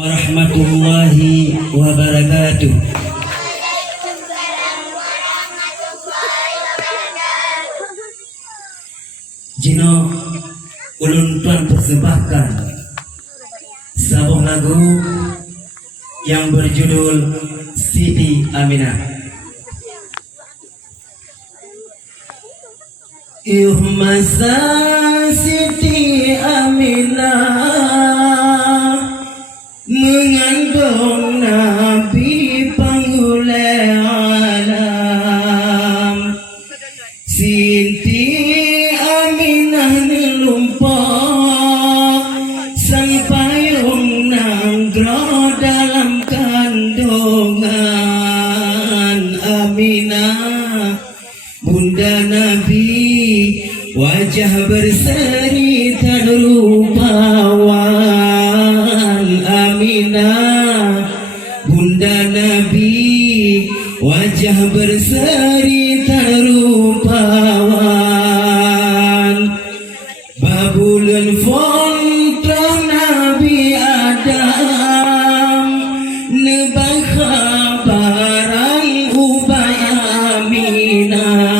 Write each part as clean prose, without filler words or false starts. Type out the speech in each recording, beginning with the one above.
warahmatullahi wabarakatuh. Jino ulun tuan persembahkan sebuah lagu yang berjudul Siti Aminah. Yuh masa Siti Aminah mengandung Nabi panggulai alam. Siti Aminah nelumpah sang payung nanggro dalam kandungan. Aminah bunda Nabi, wajah berseri tak rupawan. Aminah bunda Nabi, wajah berseri tak rupawan. Babulun fontrah Nabi Adam, nebakha barang ubay Aminah.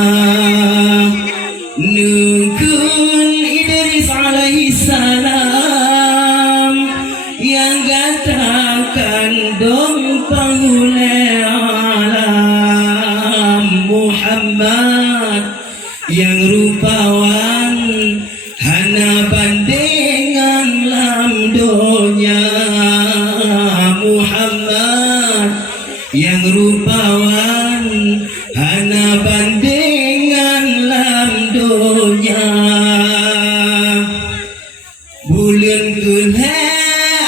Nukun Idris alaihi salam, yang katakan dong panggulai alam. Muhammad yang rupawan, hana bandingan lam dunia. Muhammad yang rupawan, hana bandingan lam dunia. Bulan kulhe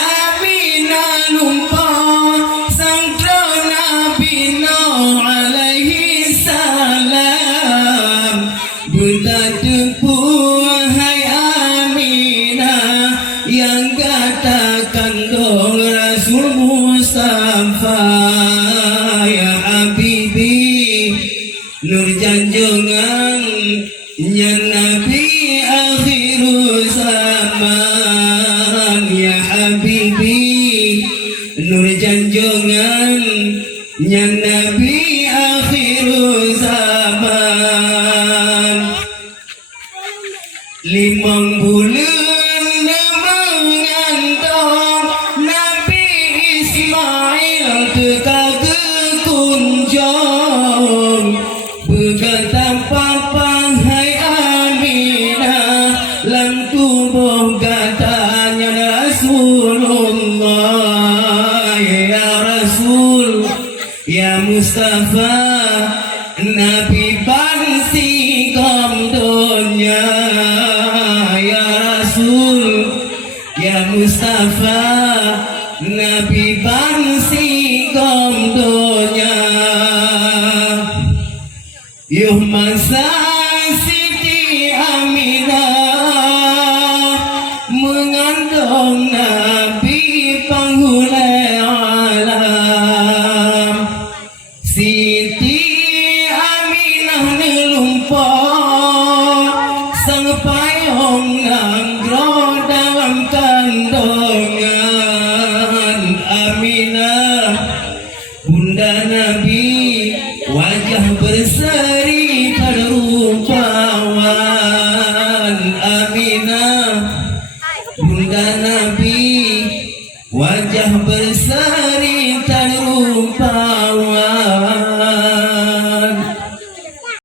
Aminah lumpah sangkro Nabi Nuh alaihi salam. Bunda tepuh hai Aminah, yang katakan dong Rasul Mustafa. Ya Habibi Nur Janjungan, ya Nabi akhirul zaman. Ya Habibi Nur Janjungan, ya Nabi akhirul zaman. 5 bulan mengandung Nabi Ismail teka ke kunjung. Berkata papang hai Aminah, lam tubuh katanya Rasulullah. Ya Rasul, ya Mustafa, Nabi bangsi kom dunia. Ya Rasul, ya Mustafa, Nabi bangsi kom dunia. Yuh masa Siti Aminah mengandung Nabi panggulai alam. Siti Aminah nelumpah sang payung nanggro dalam kandungan. Aminah bunda Nabi, wajah berseri tak rupawan. Aminah bunda Nabi, wajah berseri tak rupawan.